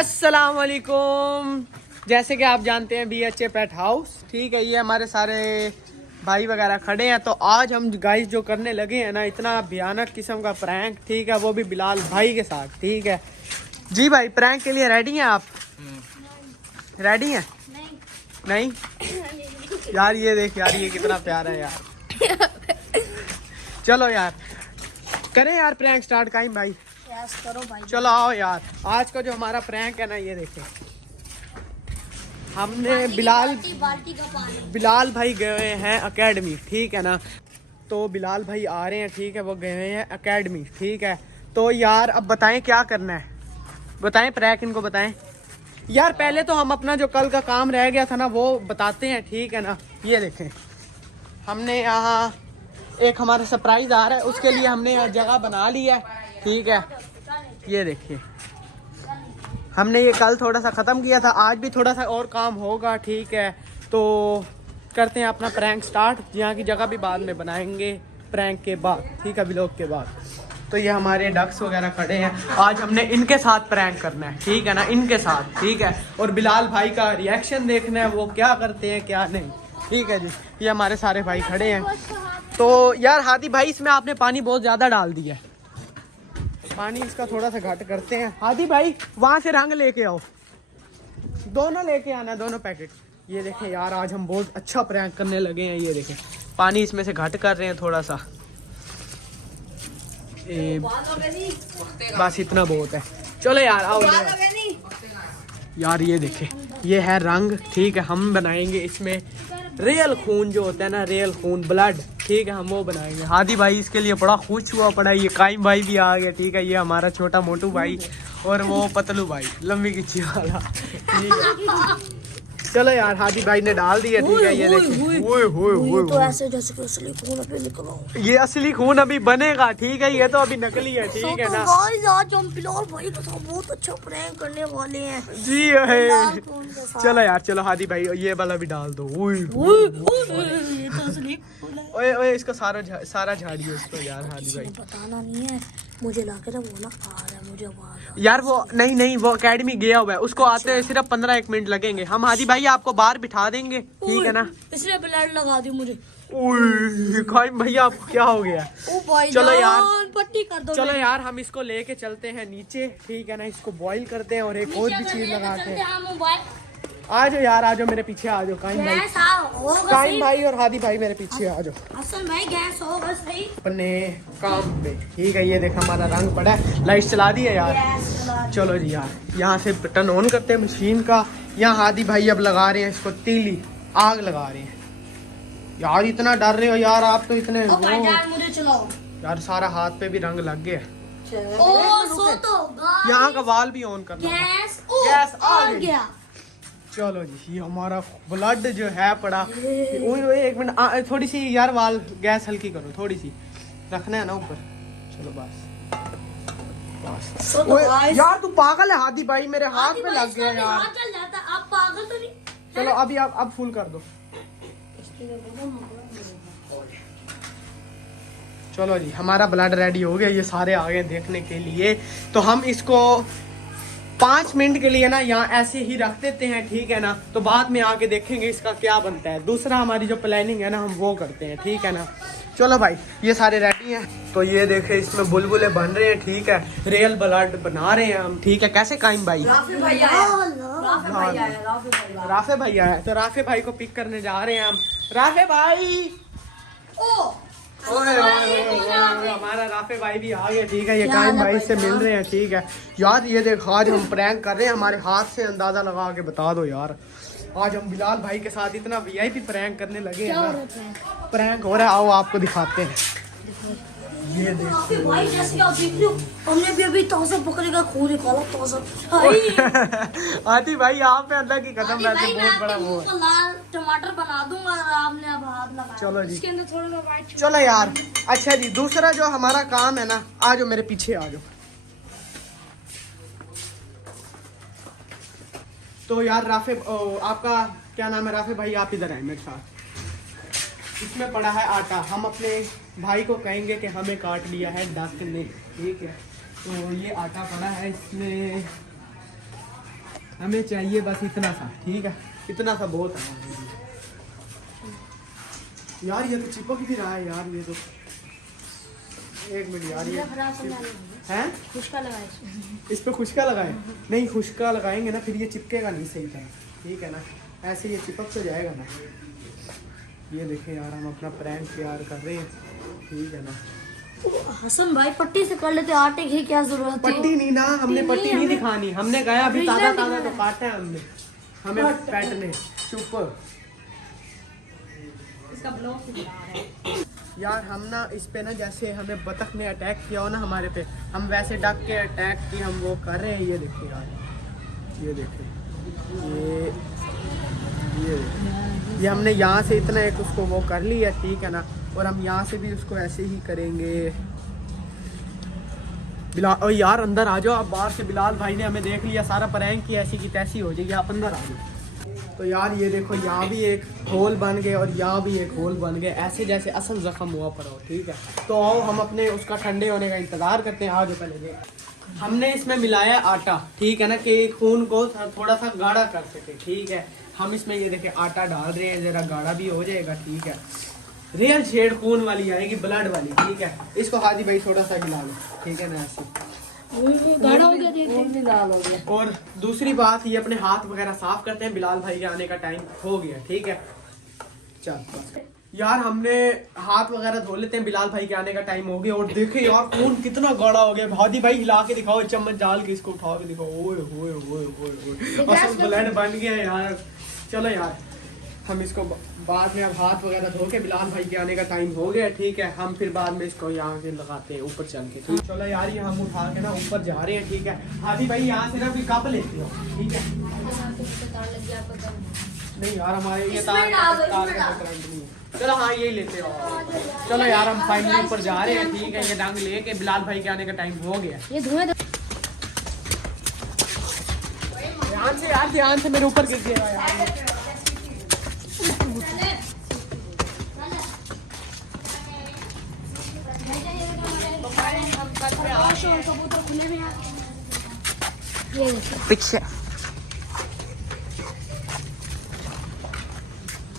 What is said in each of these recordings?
अस्सलाम वालेकुम। जैसे कि आप जानते हैं BHA पेट हाउस, ठीक है, ये हमारे सारे भाई वगैरह खड़े हैं। तो आज हम गाइस जो करने लगे हैं ना, इतना भयानक किस्म का प्रैंक, ठीक है, वो भी बिलाल भाई के साथ, ठीक है जी। भाई प्रैंक के लिए रेडी हैं आप? रेडी हैं? नहीं यार, ये देख यार, ये कितना प्यारा है यार। चलो यार करें यार प्रैंक स्टार्ट। काइम भाई करो भाई। चलो आओ यार। आज का जो हमारा प्रैंक है ना, ये देखें, हमने बिलाल भाई गए हैं एकेडमी, ठीक है ना। तो बिलाल भाई आ रहे हैं, ठीक है, वो गए हैं एकेडमी, ठीक है। तो यार अब बताएं क्या करना है, बताएं प्रैंक इनको बताएं यार। पहले तो हम अपना जो कल का काम रह गया था ना, वो बताते हैं, ठीक है ना। ये देखें, हमने यहाँ एक हमारा सरप्राइज आ रहा है, उसके लिए हमने यहाँ जगह बना ली है, ठीक है। ये देखिए, हमने ये कल थोड़ा सा ख़त्म किया था, आज भी थोड़ा सा और काम होगा, ठीक है। तो करते हैं अपना प्रैंक स्टार्ट। यहाँ की जगह भी बाद में बनाएंगे प्रैंक के बाद, ठीक है, व्लॉग के बाद। तो ये हमारे डक्स वगैरह खड़े हैं, आज हमने इनके साथ प्रैंक करना है, ठीक है ना, इनके साथ, ठीक है। और बिलाल भाई का रिएक्शन देखना है, वो क्या करते हैं क्या नहीं, ठीक है जी। ये हमारे सारे भाई खड़े हैं। तो यार हादी भाई, इसमें आपने पानी बहुत ज़्यादा डाल दिया है, पानी इसका थोड़ा सा घट करते हैं। हादी भाई वहाँ से रंग लेके आओ, दोनों लेके आना, दोनों पैकेट। ये देखें यार, आज हम बहुत अच्छा प्रैंक करने लगे हैं। ये देखें, पानी इसमें से घट कर रहे हैं थोड़ा सा, बस इतना बहुत है। चलो यार आओ यार। ये देखें, ये है रंग, ठीक है। हम बनाएंगे इसमें रियल खून जो होता है ना, रियल खून, ब्लड, ठीक है, हम वो बनाएंगे। हादी भाई इसके लिए बड़ा खुश हुआ पड़ा। ये काइम भाई भी आ गया, ठीक है। ये हमारा छोटा मोटू भाई और वो पतलू भाई लंबी किच्ची वाला, ठीक है। चलो यार, हादी भाई ने डाल दिया, ठीक है। ये देखिए, तो ऐसे जैसे कि असली खून अभी निकला। ये असली खून अभी बनेगा, ठीक है। ये तो अभी नकली है, ठीक है ना। आज हम बिलाल भाई के साथ बहुत अच्छा प्रैंक करने वाले हैं जी है। चलो यार, चलो हादी भाई ये वाला भी डाल दो। ओए ओए, इसको सारा झाड़िए इसको यार। हादी भाई बताना नहीं है मुझे, लाके वो ना आ रहा है मुझे यार। वो नहीं, वो एकेडमी गया हुआ है, उसको आते हुए सिर्फ 15-1 मिनट लगेंगे। हम हादी भाई आपको बाहर बिठा देंगे, ठीक है ना। इसने ब्लड लगा दी मुझे। काइम भैया आपको क्या हो गया? चलो यार, पट्टी कर दो। चलो यार, हम इसको लेके चलते हैं नीचे, ठीक है ना। इसको बॉईल करते हैं और एक और भी चीज लगाते हैं। आ जाओ यार, आ जाओ मेरे पीछे, आ जाओ काइम भाई। काइम भाई और हादी भाई मेरे पीछे आ जाओ। असल में गैस होगा सही अपने काम पे, ठीक है। ये देखा हमारा रंग पड़ा है, लाइट चला दी है यार। चलो जी यार, यहाँ से बटन ऑन करते हैं मशीन का। यहाँ हादी भाई अब लगा रहे हैं इसको तीली, आग लगा रहे हैं यार। इतना डर रहे हो यार आप तो, इतने मुझे चलाओ यार। सारा हाथ पे भी रंग लग गया। तो यहाँ का वाल भी ऑन करना, गैस आ गया। चलो जी, ये हमारा ब्लड जो है पड़ा। एक मिनट, थोड़ी सी यार वाल गैस हल्की करो, थोड़ी सी रखना है ना ऊपर। चलो बस। यार तू पागल है हादी भाई, मेरे हाथ पे लग गया यार। आप पागल तो नहीं? चलो अभी आप अब फुल कर दो। चलो जी, हमारा ब्लड रेडी हो गया। ये सारे आ गए देखने के लिए। तो हम इसको 5 मिनट के लिए ना यहाँ ऐसे ही रख देते हैं, ठीक है ना। तो बाद में आके देखेंगे इसका क्या बनता है। दूसरा हमारी जो प्लानिंग है ना, हम वो करते हैं, ठीक है ना। चलो भाई, ये सारे रेडी हैं। तो ये देखे, इसमें बुलबुले बन रहे हैं, ठीक है। रियल ब्लड बना रहे हैं हम, ठीक है। कैसे काइम भाई? राफे भैया है, तो राफे भाई को पिक करने जा रहे हैं हम। राफे भाई, हमारा राफे भाई भी आ गया, ठीक है। ये काइम भाई से मिल रहे हैं, ठीक है यार। ये देख, आज हम प्रैंक कर रहे हैं, हमारे हाथ से अंदाजा लगा के बता दो यार। आज हम बिलाल भाई के साथ इतना VIP प्रैंक करने लगे हैं ना। प्रैंक हो रहा है, आओ आपको दिखाते हैं। ये देखो भाई, जैसे आप देख रहे हो, हमने भी अभी ताजा बकरे का खून निकाला, ताजा। आती भाई आप पे अल्लाह की कसम, वैसे बहुत बड़ा वो है। लाल टमाटर बना दूंगा और आपने अब हाथ लगाया। चलो जी, इसके अंदर थोड़ा सा व्हाइट। चलो यार। अच्छा जी, दूसरा जो हमारा काम है ना, आ जाओ मेरे पीछे आ जाओ। तो यार राफे, आपका क्या नाम है? राफे भाई आप इधर आए मेरे साथ। इसमें पड़ा है आटा, हम अपने भाई को कहेंगे कि हमें काट लिया है डक ने, ठीक है। तो ये आटा पड़ा है, इसमें हमें चाहिए बस इतना सा, ठीक है, इतना सा बहुत है यार। ये तो चिपक भी रहा है यार, ये तो एक मिनट यार, ये है खुशका लगाए इस पे खुशका लगाए, नहीं खुशका लगाएंगे ना फिर ये चिपकेगा नहीं सही तरह, ठीक है ना, ऐसे ये चिपक तो जाएगा ना। ये देखें यार, हम अपना प्रैंक तैयार कर रहे हैं, ठीक है ना। हसन भाई पट्टी से कर लेते, आटे की क्या जरूरत है? पट्टी नहीं ना, हमने पट्टी नहीं दिखानी, हमने कहा अभी ताजा ताजा तो काटा है हमने, हमें पैटने चुप इसका ब्लॉग यार। हम ना इस पे ना जैसे हमें बतख ने अटैक किया हो ना हमारे पे, हम वैसे डक के अटैक की हम वो कर रहे हैं। ये देखिए यार, ये देखिए, ये हमने यहाँ से इतना एक उसको वो कर लिया, ठीक है ना, और हम यहाँ से भी उसको ऐसे ही करेंगे। बिलाल, और यार अंदर आ जाओ आप, बाहर से बिलाल भाई ने हमें देख लिया, सारा प्रैंक की ऐसी की तैसी हो जाएगी, आप अंदर आ जाओ। तो यार ये देखो, यहाँ भी एक होल बन गए और यहाँ भी एक होल बन गए, ऐसे जैसे असल जख्म हुआ पड़ा हो, ठीक है। तो आओ हम अपने उसका ठंडे होने का इंतज़ार करते हैं। आज पहले देख, हमने इसमें मिलाया आटा, ठीक है ना, कि खून को थोड़ा सा गाढ़ा कर सके, ठीक है। हम इसमें ये देखें आटा डाल रहे हैं, ज़रा गाढ़ा भी हो जाएगा, ठीक है। रियल शेड खून वाली आएगी, ब्लड वाली, ठीक है। इसको हादी भाई थोड़ा सा हिला लो, ठीक है ना, ऐसे गाढ़ा हो गया, देखो लाल हो गया। और दूसरी बात, ये अपने हाथ वगैरह साफ करते हैं, बिलाल भाई के आने का टाइम हो गया, ठीक है। चल यार, हमने हाथ वगैरह धो लेते हैं, बिलाल भाई के आने का टाइम हो गया। और देखे यार खून कितना गाढ़ा हो गया, हादी भाई हिला के दिखाओ, चम्मच डाल के इसको उठा के दिखाओ, ओए ओए ओए ओए असल ब्लड बन गया यार। चलो यार, हम इसको बाद में अब हाथ वगैरह धो के, बिलाल भाई के आने का टाइम हो गया, ठीक है। हम फिर बाद में इसको यहाँ से लगाते हैं ऊपर चल के, ठीक। चलो यार, ये हम उठा के ना ऊपर जा रहे हैं, ठीक है। हादी भाई यहाँ से ना कोई कप लेते हो, ठीक है। नहीं यार, हमारे ये तार का करंट नहीं है। चलो हाँ, यही लेते हो। चलो यार, हम फाइनली ऊपर जा रहे हैं, ठीक है। ये डंग लेके बिलाल भाई के आने का टाइम हो गया। ये धुएं ध्यान से यार, ध्यान से, मेरे ऊपर गिर गया यार। पीछे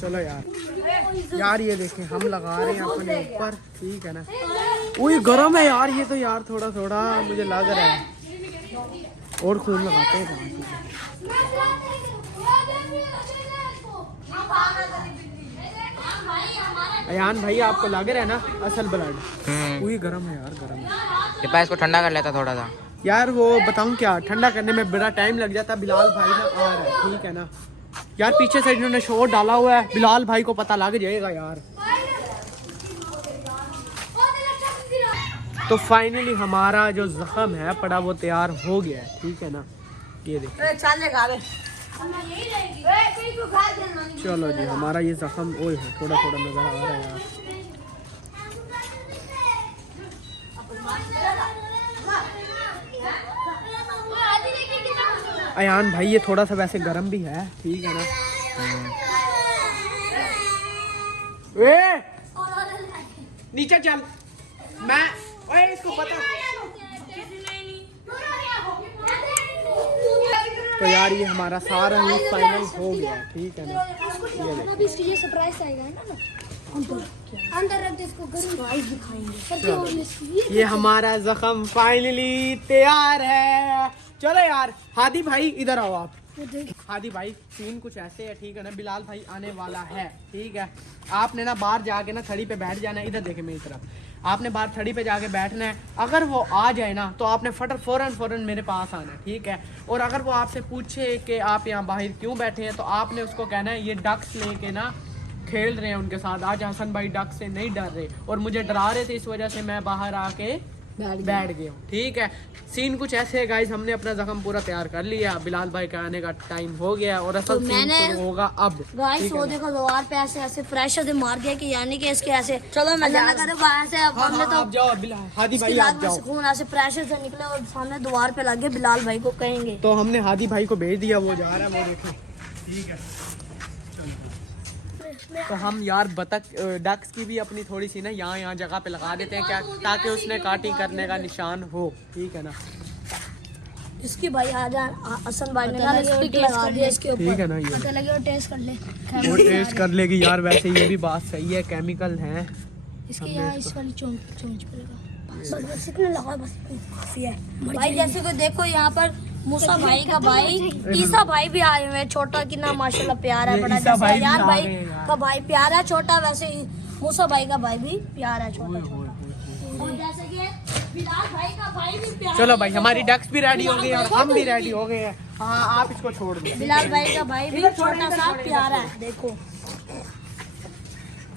चलो यार, ये देखें हम लगा रहे हैं अपने ऊपर, ठीक है ना। वही गर्म है यार, ये तो यार थोड़ा थोड़ा मुझे लग रहा है, और खून लगाते हैं। अयान भाई, आपको लग रहा है ना असल ब्लड? वही गर्म है यार, गर्म है। इसको ठंडा कर लेता थोड़ा सा यार, वो बताऊं क्या, ठंडा करने में बड़ा टाइम लग जाता। बिलाल भाई ना आ रहा है, ठीक है ना यार। पीछे से इन्होंने शोर डाला हुआ है, बिलाल भाई को पता लग जाएगा यार। तो फाइनली हमारा जो जख्म है पड़ा वो तैयार हो गया है, ठीक है ना। ये देखिए, चलो जी, हमारा ये जख्म ओए हो थोड़ा थोड़ा नजर आ रहा है यार। अयान भाई, ये थोड़ा सा वैसे गर्म भी है, ठीक है ना। नीचे चल, मैं ओए इसको पता। तो यार, ये हमारा सारा ही फाइनल हो गया, ठीक है ना। ये सरप्राइज आएगा ना, अंदर रख दे इसको, सरप्राइज दिखाएंगे। ये हमारा जख्म फाइनली तैयार है। चलो यार, हादी भाई इधर आओ आप। हादी भाई, सीन कुछ ऐसे है, ठीक है ना। बिलाल भाई आने वाला है, ठीक है। आपने ना बाहर जाके ना थड़ी पे बैठ जाना है, इधर देखे मेरी तरफ। आपने बाहर थड़ी पे जाके बैठना है। अगर वो आ जाए ना तो आपने फौरन मेरे पास आना है, ठीक है। और अगर वो आपसे पूछे कि आप यहाँ बाहर क्यों बैठे हैं, तो आपने उसको कहना है ये डक्स लेके ना खेल रहे हैं उनके साथ। आज हसन भाई डक से नहीं डर रहे और मुझे डरा रहे थे, इस वजह से मैं बाहर आके बैठ गया हूँ, ठीक है। सीन कुछ ऐसे है गाइस, हमने अपना जख्म पूरा तैयार कर लिया। बिलाल भाई का आने का टाइम हो गया और असल तो सीन शुरू होगा अब। गाइस वो देखो दीवार पे ऐसे ऐसे प्रेशर से मार दिया कि यानी कि इसके ऐसे, चलो मैं जाना करे ऐसे। अब हमने तो आप जाओ हादी भाई, आप जाओ। खून ऐसे प्रेशर से निकले और सामने दीवार पे लग गए। बिलाल भाई को कहेंगे, तो हमने हादी भाई को भेज दिया, वो जा रहा है, वो देखो, ठीक है। तो हम यार बतख डक्स की भी अपनी थोड़ी सी ना यहाँ जगह पे लगा देते हैं क्या, ताकि उसने काटी करने का निशान हो, ठीक है ना। इसकी भाई आ जा हसन भाई ने ना स्टिक लगा दिया इसके ऊपर। ठीक है ना, ये पता लगे और टेस्ट कर ले। वो टेस्ट कर लेगी यार। वैसे ये भी बात सही है, केमिकल है। इसके यहाँ इस वाली चोंच पे लगा। बस इतना लगा, बस काफी है भाई। जैसे कि देखो यहाँ पर मूसा भाई का भाई ईसा भाई भी आए हुए हैं। छोटा कितना माशाल्लाह प्यारा है, बड़ा। जैसे अयान भाई का भाई प्यारा है छोटा, वैसे ही मूसा भाई का भाई भी प्यारा है छोटा छोटा। और जैसे कि बिलाल भाई का भाई भी प्यारा। चलो भाई, हमारी डक्स भी रेडी हो गई और हम भी रेडी हो गए हैं। हाँ, आप इसको छोड़ दो। बिलाल भाई का भाई भी छोटा सा प्यारा है, देखो।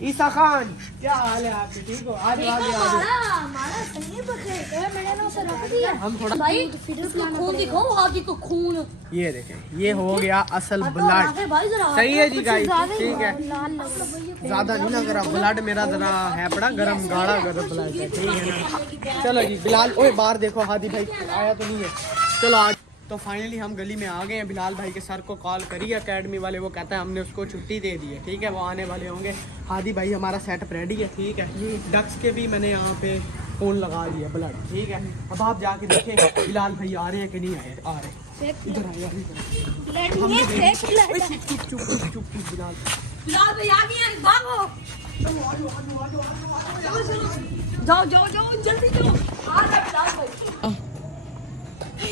ईसा खान, क्या हाल है आपके? ठीक हो? आज हमारा सही बचे मैंने ना उसे रख दिया। हम थोड़ा भाई इसको खून दिखाओ, हाथी को खून। ये देखें, ये हो गया असल ब्लड। भाई जरा सही है जी गाइस, ठीक है। ज्यादा नहीं लग रहा ब्लड मेरा, जरा है पड़ा गरम, गाढ़ा गरम ब्लड है, ठीक है ना। चलो जी बिलाल, ओए बाहर देखो हादी भाई आया तो नहीं है। चलो आज तो फाइनली हम गली में आ गए हैं। बिलाल भाई के सर को कॉल करी एकेडमी वाले, वो कहता है हमने उसको छुट्टी दे दी है, ठीक है। वो आने वाले होंगे। हादी भाई हमारा सेटअप रेडी है, ठीक है। डक्स के भी मैंने यहाँ पे फोन लगा दिया ब्लड, ठीक है। अब आप जाके देखें बिलाल भाई आ रहे हैं कि नहीं आ रहे। इधर आए, चुप चुप चुप बिलाल। बिलाल भाई आ गए हैं, भागो। जाओ जाओ जाओ जल्दी जाओ, आ रहा है बिलाल भाई।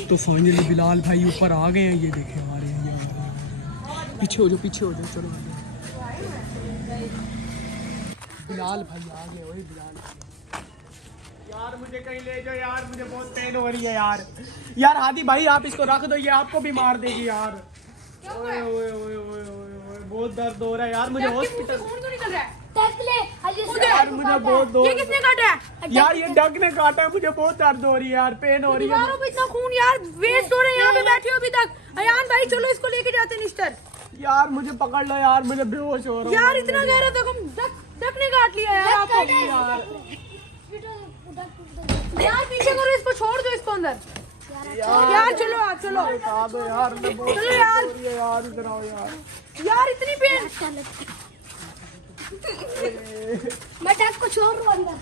तो फाइनली बिलाल भाई ऊपर आ गए हैं। ये देखे आ रहे हैं, ये पीछे हो जाओ, पीछे हो जाओ। चलो बिलाल भाई आ गए। ओए बिलाल यार, मुझे कहीं ले जाओ यार, मुझे बहुत पेन हो रही है यार। यार हादी भाई आप इसको रख दो, ये आपको भी मार देगी यार। ओए ओए ओए ओए ओए, बहुत दर्द हो रहा है यार, मुझे हॉस्पिटल। यार मुझे बहुत दो, ये किसने काटा है? यार ये डग ने काटा है, मुझे बहुत दर्द हो रही है यार, पेन हो रही है। दीवारों पे इतना खून यार, वेस्ट हो रहे हैं यहाँ पे बैठे हो अभी तक। अयान भाई चलो इसको लेके जाते हैं निस्तर। यार मुझे पकड़ लो यार, मुझे बेहोश हो रहा हूँ यार इतना गहरा जख्म डक ने काट लिया यार आपको। यार पीछे करो इसको, छोड़ दो इसको अंदर। यार चलो आप चलो यार, मैं बहुत चलो यार। यार इधर आओ यार। यार इतनी पेन, मैं डक को छोड़ रहा हूँ अंदर।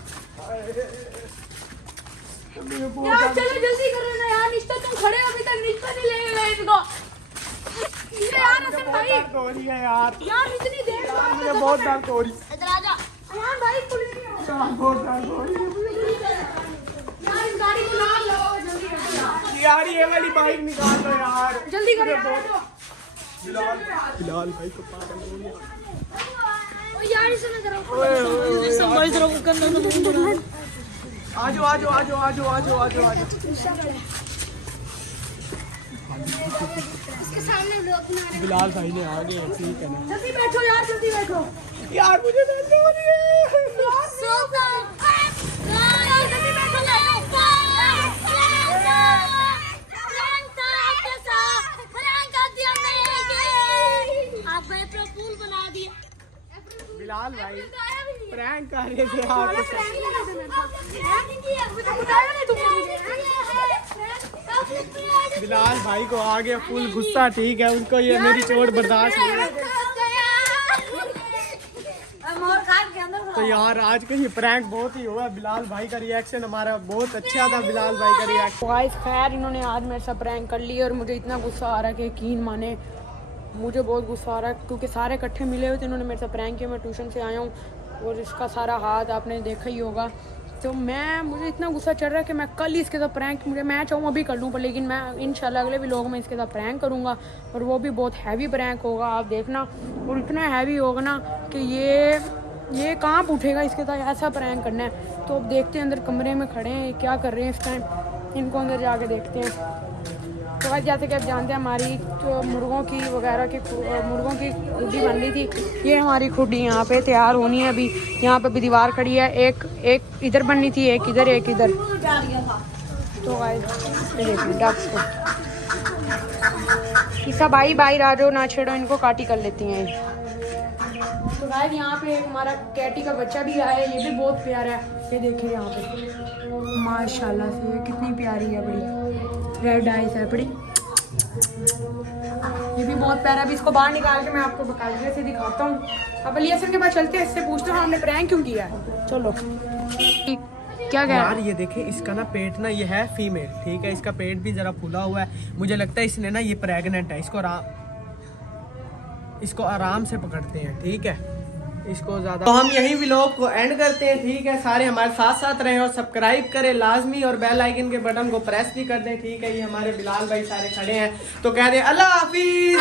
यार चलो जल्दी करो ना यार, निस्तर तुम खड़े हो, अभी तक निस्तर नहीं ले गए इसको। यार हसन भाई दर्द हो रही है यार, यार इतनी देर यार मुझे बहुत दर्द हो रही है। इधर आ जा अयान भाई, पुलिस यार बहुत दर्द हो रही है यार, इस गाड़ी को नाम लगाओ जल्दी करो यार, ये वाली बाइक निकाल दो यार, जल्दी करो यार। बिलाल भाई को पागल हो गया। यार इसे ना करो, आजो आजो आजो आजो आजो आजो आजो। इसके सामने लोग बना रहे। बिलाल भाई ने आ गए, ठीक है ना। जल्दी बैठो यार, जल्दी बैठो यार मुझे दर्द हो रही है। जल्दी बैठो बना दिया बिलाल भाई प्रैंक कर रहे थे आप। बिलाल भाई को आ गया फुल गुस्सा, ठीक है। उनको ये मेरी चोट बर्दाश्त नहीं है। तो यार आज का ये प्रैंक बहुत ही हुआ। बिलाल भाई का रिएक्शन हमारा बहुत अच्छा था। बिलाल भाई का रिएक्शन, गाइस खैर इन्होंने आज मेरे साथ प्रैंक कर लिया और मुझे इतना गुस्सा आ रहा है कि यकीन माने, मुझे बहुत गुस्सा आ रहा है क्योंकि सारे इकट्ठे मिले हुए थे, इन्होंने मेरे साथ प्रैंक किया। मैं ट्यूशन से आया हूँ और इसका सारा हाथ आपने देखा ही होगा। तो मुझे इतना गुस्सा चढ़ रहा है कि मैं कल ही इसके साथ प्रैंक, मैं चाहूँ अभी कर लूँ, पर लेकिन मैं इंशाल्लाह अगले भी लोग में इसके साथ प्रैंक करूँगा और वो भी बहुत हैवी प्रैंक होगा, आप देखना। और इतना हैवी होगा ना कि ये कांप उठेगा इसके साथ, ऐसा प्रैंक करना है। तो अब देखते हैं, अंदर कमरे में खड़े हैं, क्या कर रहे हैं इस टाइम, इनको अंदर जाके देखते हैं। तो भाई जैसे कि आप जानते हैं हमारी जो मुर्गों की वगैरह की मुर्गों की खुडी बन रही थी। ये हमारी खुडी यहाँ पे तैयार होनी है अभी। यहाँ पे भी दीवार खड़ी है, एक इधर बननी थी, एक इधर एक इधर। तो भाई ये देखिए डक्स को किसा भाई राजो ना छेड़ो, इनको काटी कर लेती हैं। तो गाइस यहाँ पे हमारा कैटी का बच्चा भी आया है, ये भी बहुत प्यारा है। ये देखिए यहाँ पे माशाल्लाह से ये कितनी प्यारी है, बड़ी रेड आइज है बड़ी, ये भी बहुत प्यारा है। अभी इसको बाहर निकाल के मैं आपको बाकायदे से दिखाता हूँ। अब अलियासर के पास चलते हैं, इससे पूछते हैं हमने प्रैंक क्यों किया है। चलो क्या क्या यार ये देखे, इसका ना पेट ना ये है फीमेल, ठीक है, इसका पेट भी जरा फूला हुआ है, मुझे लगता है इसने ना ये प्रेग्नेंट है। इसको आराम से पकड़ते हैं, ठीक है, इसको ज्यादा। तो हम यही व्लॉग को एंड करते हैं, ठीक है। सारे हमारे साथ साथ रहें और सब्सक्राइब करें लाजमी, और बेल आइकन के बटन को प्रेस भी कर दें, ठीक है। ये हमारे बिलाल भाई सारे खड़े हैं, तो कह दे अल्लाह हाफिज।